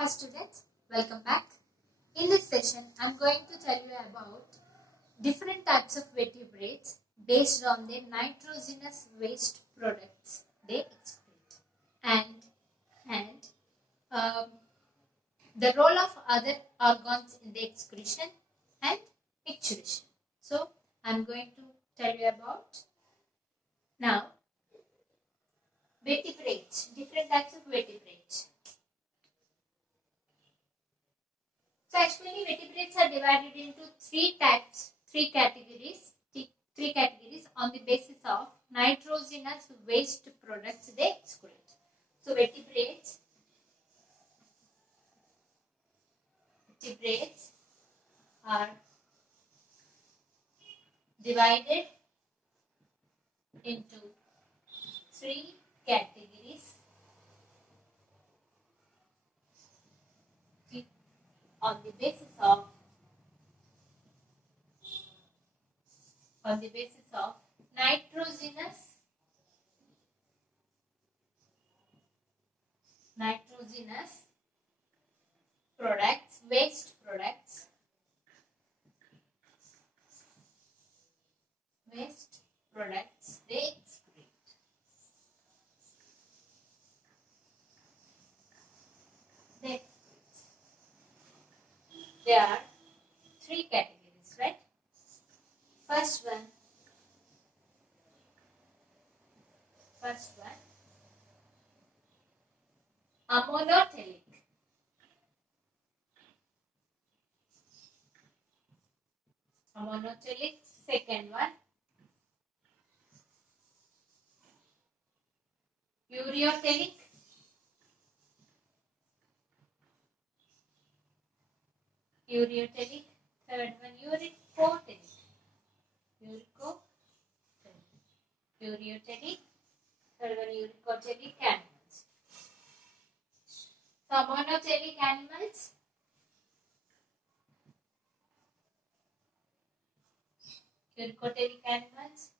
Hi students, welcome back. In this session, I am going to tell you about different types of vertebrates based on their nitrogenous waste products they excrete and the role of other organs in the excretion and micturition. So, I am going to tell you about now vertebrates, different types of vertebrates. So actually vertebrates are divided into three categories on the basis of nitrogenous waste products they excrete. So vertebrates are divided into three categories on the basis of nitrogenous products, waste products they excrete. There are three categories, right? First one, ammonotelic. Second one, ureotelic. Third one, uricotelic. Ureotelic. Third one, uricotelic animals. So ammonotelic animals, uricotelic animals.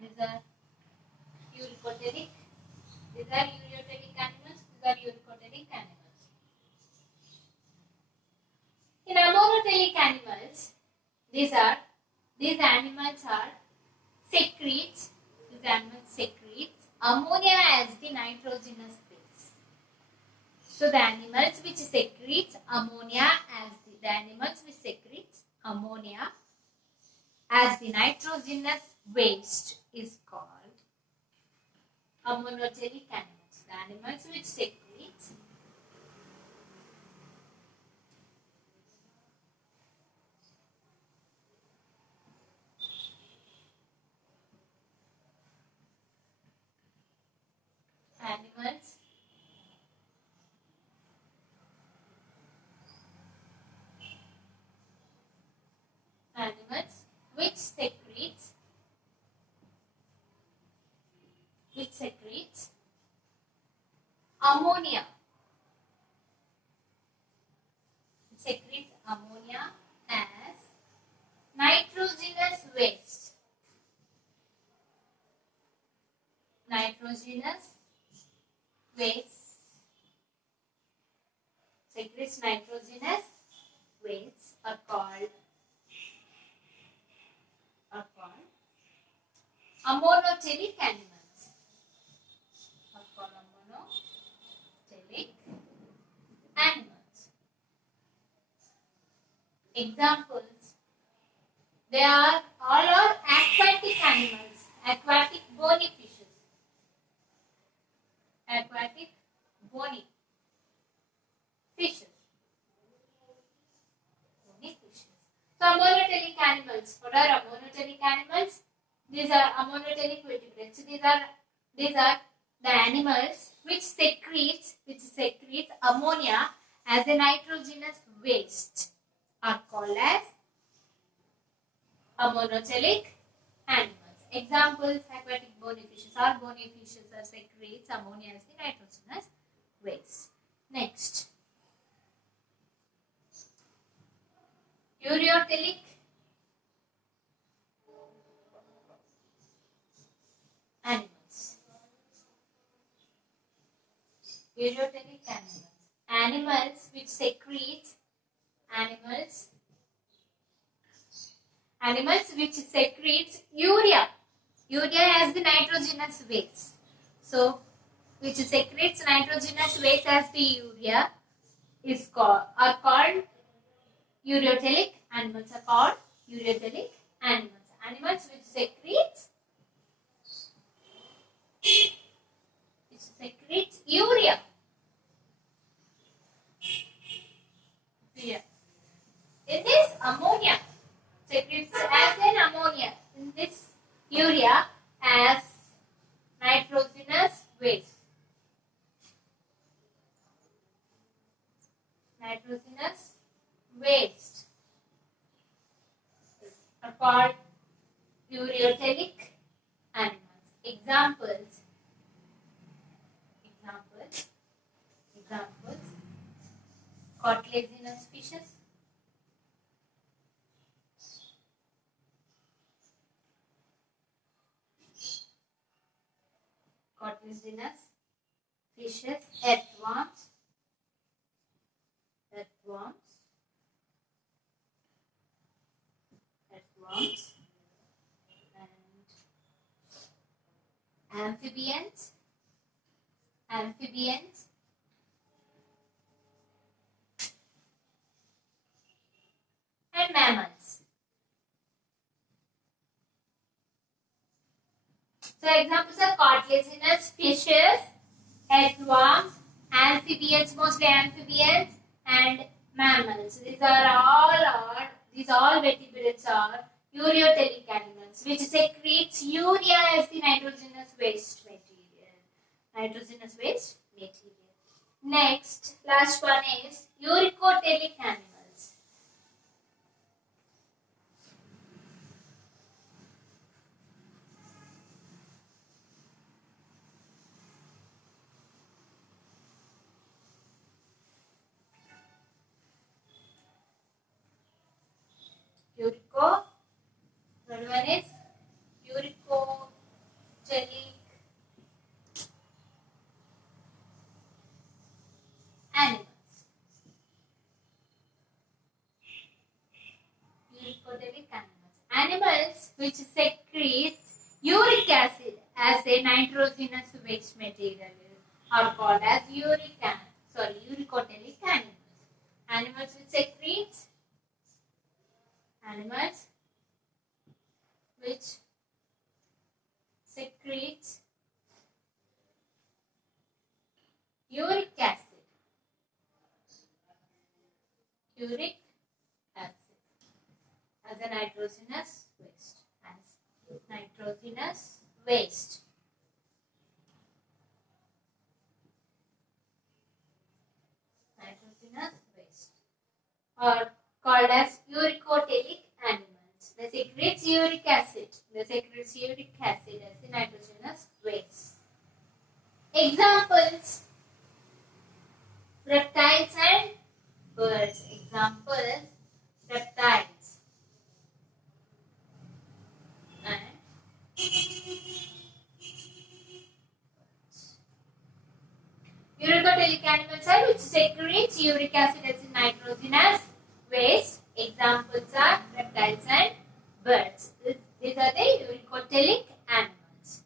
These are uricotelic. These are ureotelic animals. These are uricotelic animals. In ammonotelic animals, these animals are secretes. These animals secretes ammonia as the nitrogenous base. So the animals which secretes ammonia as the nitrogenous waste is called ammonotelic animals. The animals which secretes which secretes ammonia. As nitrogenous waste. Secretes nitrogenous waste are called ammonotelic animals. Examples, they are all are aquatic animals, aquatic bony fishes. So ammonotelic animals. What are ammonotelic animals? These are ammonotelic vertebrates. These are the animals which secretes ammonia as a nitrogenous waste are called as ammonotelic animals. Examples, aquatic bony fishes. All bony fishes are secretes ammonia as the nitrogenous waste. Next, ureotelic animals. animals which secrete animals which secretes urea. Urea has the nitrogenous waste. So, which secretes nitrogenous waste as the urea are called ureotelic animals. Are called ureotelic animals. Animals which secretes urea. In this ammonia secretes as an ammonia. In this urea as nitrogenous waste. Nitrogenous waste are called ureotelic animals. Examples. Cartilaginous fishes. Cartilaginous fishes, earthworms, and amphibians, and mammals. So examples are cartilaginous fishes, earthworms, amphibians, mostly amphibians, and mammals. These all vertebrates are ureotelic animals which secretes urea as the nitrogenous waste material. Next, last one is uricotelic animals. Third one is uricotelic animals. Animals which secretes uric acid as a nitrogenous waste material are called as uricotelic animals. Animals which secretes uric acid as a nitrogenous waste. Are called as uricotelic animals. They secretes uric acid. As a nitrogenous waste. Examples: reptiles and birds. Reptiles and uricotelic animals are which secretes uric acid as a nitrogenous waste. Examples are reptiles and birds. These are the uricotelic animals.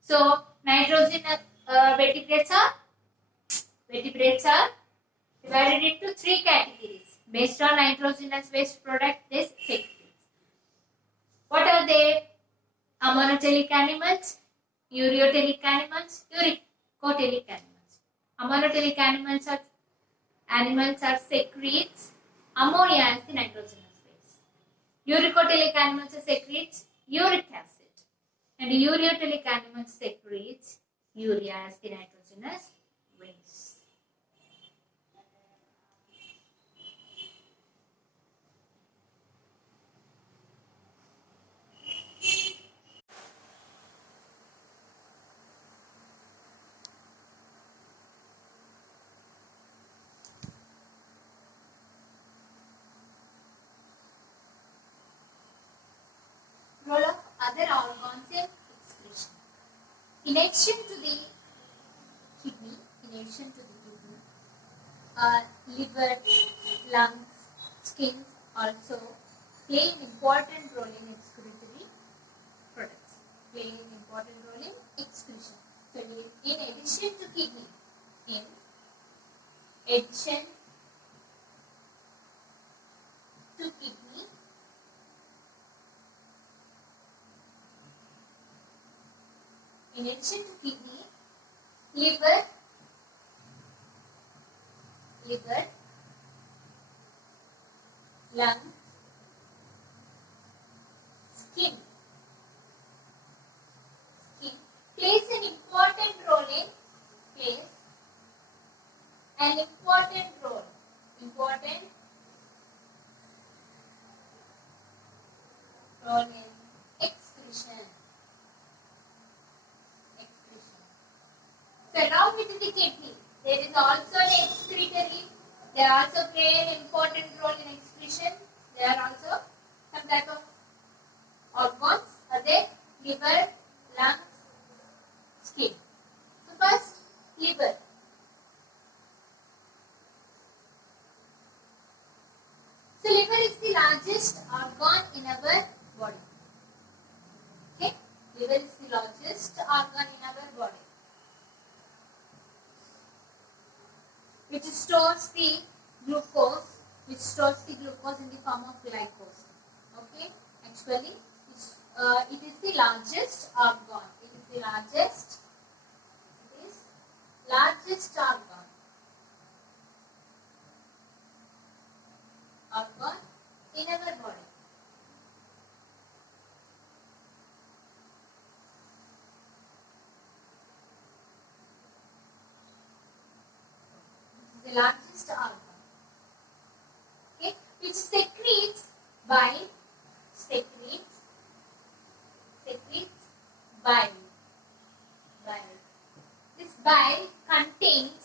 So, nitrogenous vertebrates are divided into three categories based on nitrogenous waste product they secrete. What are they? Ammonotelic animals, ureotelic animals, uricotelic animals. Ammonotelic animals are secretes ammonia as the nitrogenous waste. Uricotelic animals secretes uric acid, and ureotelic animals secretes urea as the nitrogenous waste. Role of other organs in excretion. In addition to the kidney, liver, lungs, skin also play an important role in excretory products. Play an important role in excretion. So in addition to kidney, in addition to kidney, liver, lung, skin plays an important role in excretion. So along with the kidney, there is also an excretory. They also play an important role in excretion. They are also some type of organs. Are they? Liver, lungs, skin. So first, liver. So liver is the largest organ in our body. Okay, liver is the largest organ in our body, which stores the glucose in the form of glycose. Okay, actually it is the largest organ. It is the largest organ in our body. This is the largest organ. Okay, which secretes bile. This bile contains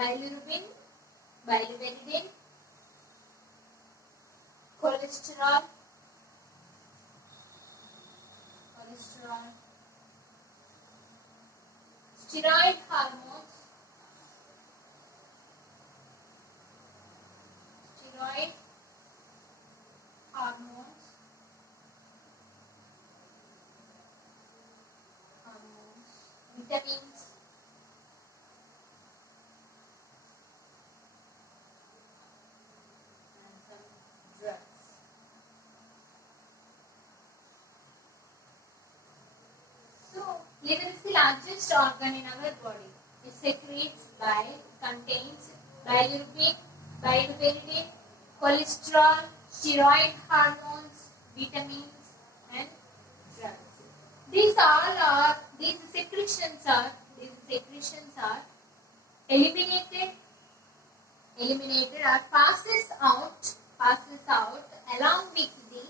bilirubin, bilirubirin, cholesterol, steroid hormones, vitamins, and some drugs. So, liver is the largest organ in our body. It secretes bile, contains bilirubin, cholesterol, steroid hormones, vitamins, and drugs. These secretions are eliminated or passes out along with the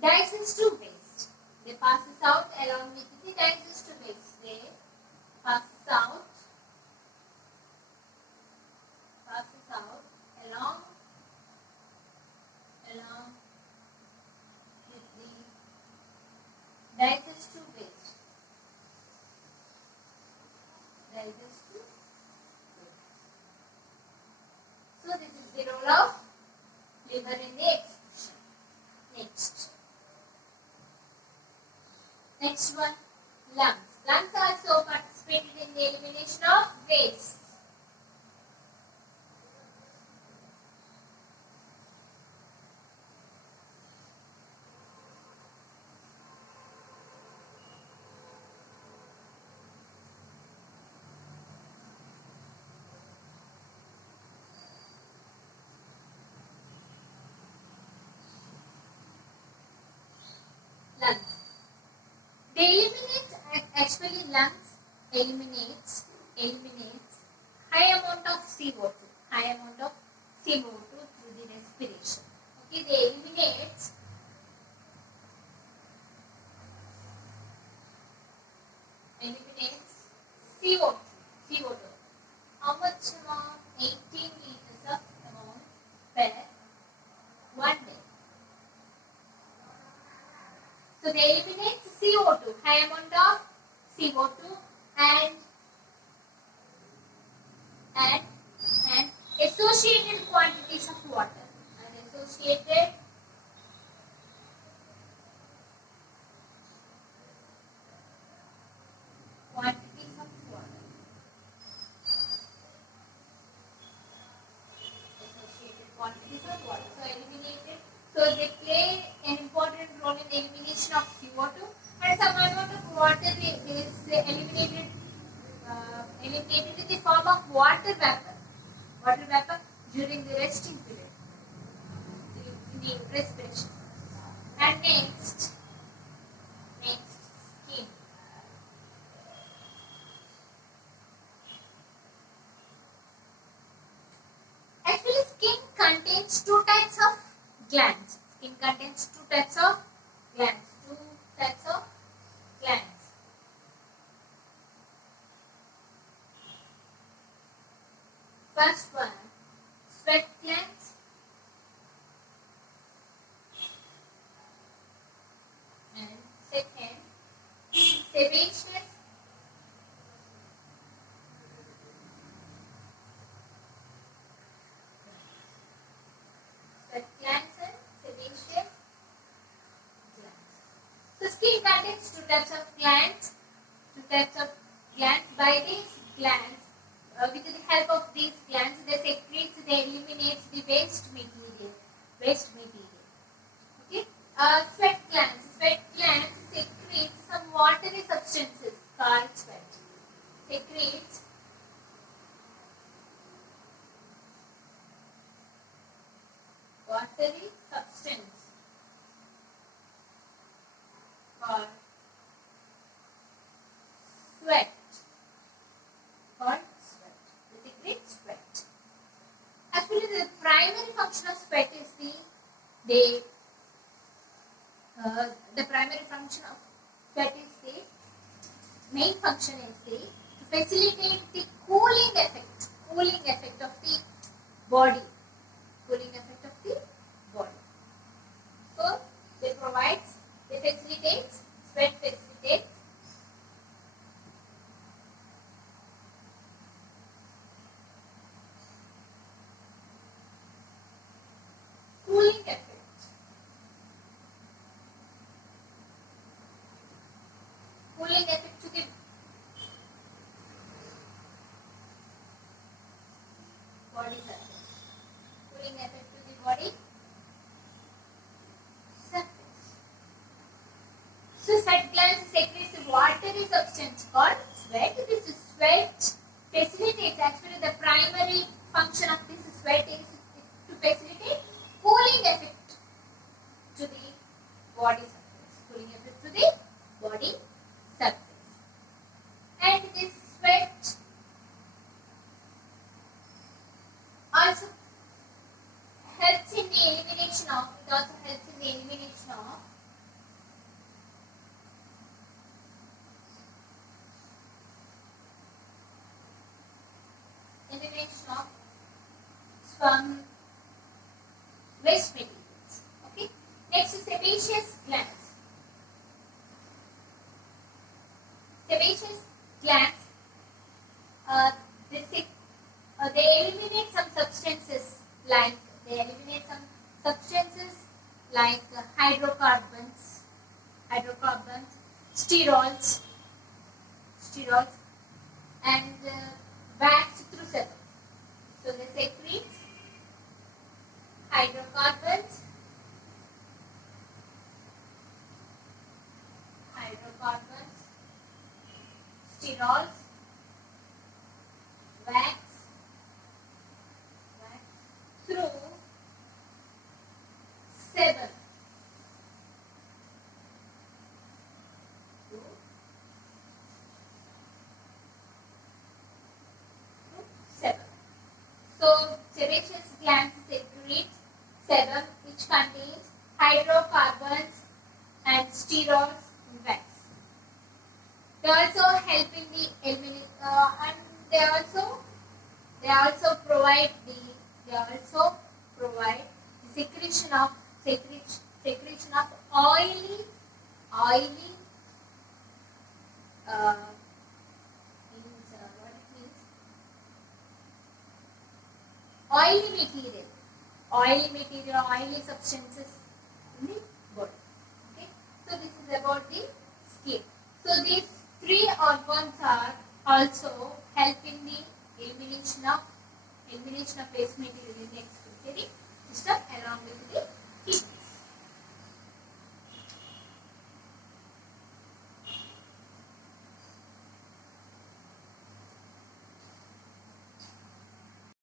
digestive waste. They passes out along with the digestive waste. They passes out along with the digestive waste. So this is the role of liver in the excretion. Next one, lungs. Lungs also participated in the elimination of waste. Lungs eliminates high amount of CO2 through the respiration. Okay, they eliminate CO2. CO2. How much amount? 18 liters of amount per 1 day. So they eliminate CO2, high amount of CO2 and associated quantities of water. And associated quantities of water. Associated quantities of water. So eliminated. So they play an important role in the elimination of CO2, and some amount of water is eliminated in the form of water vapor. Water vapor during the resting period, the respiration. And next skin. Actually, skin contains two types of glands. Skin contains two types of glands. First one, sweat glands. And second, sebaceous sweat glands and sebaceous glands. So skin contains two types of glands. By these glands, with the help of these glands, they eliminate the waste material. Okay. Sweat glands secrete some watery substances called sweat. Secretes watery substance called sweat. They secrete sweat. Actually, the primary function of sweat is main function is to facilitate the cooling effect of the body. So sweat facilitates cooling effect. To the body surface. Cooling effect to the body surface. So sweat glands secretes a watery substance called sweat. This sweat facilitates, actually the primary function of this sweat is to facilitate cooling effect to the body surface. And this sweat also helps in the elimination of some waste materials. Okay. Next is sebaceous glands. They eliminate some substances like hydrocarbons, sterols, and wax through sebum. So they secrete hydrocarbons, sterols, wax through sebum. So sebaceous glands secrete sebum, which contains hydrocarbons and sterols and wax. They also help in the and they also provide the secretion of oily what it means, oily material, oily substances in the body. Okay, so this is about the skin. So these three organs are also help in the elimination of waste material in the excretory system along with the kidney.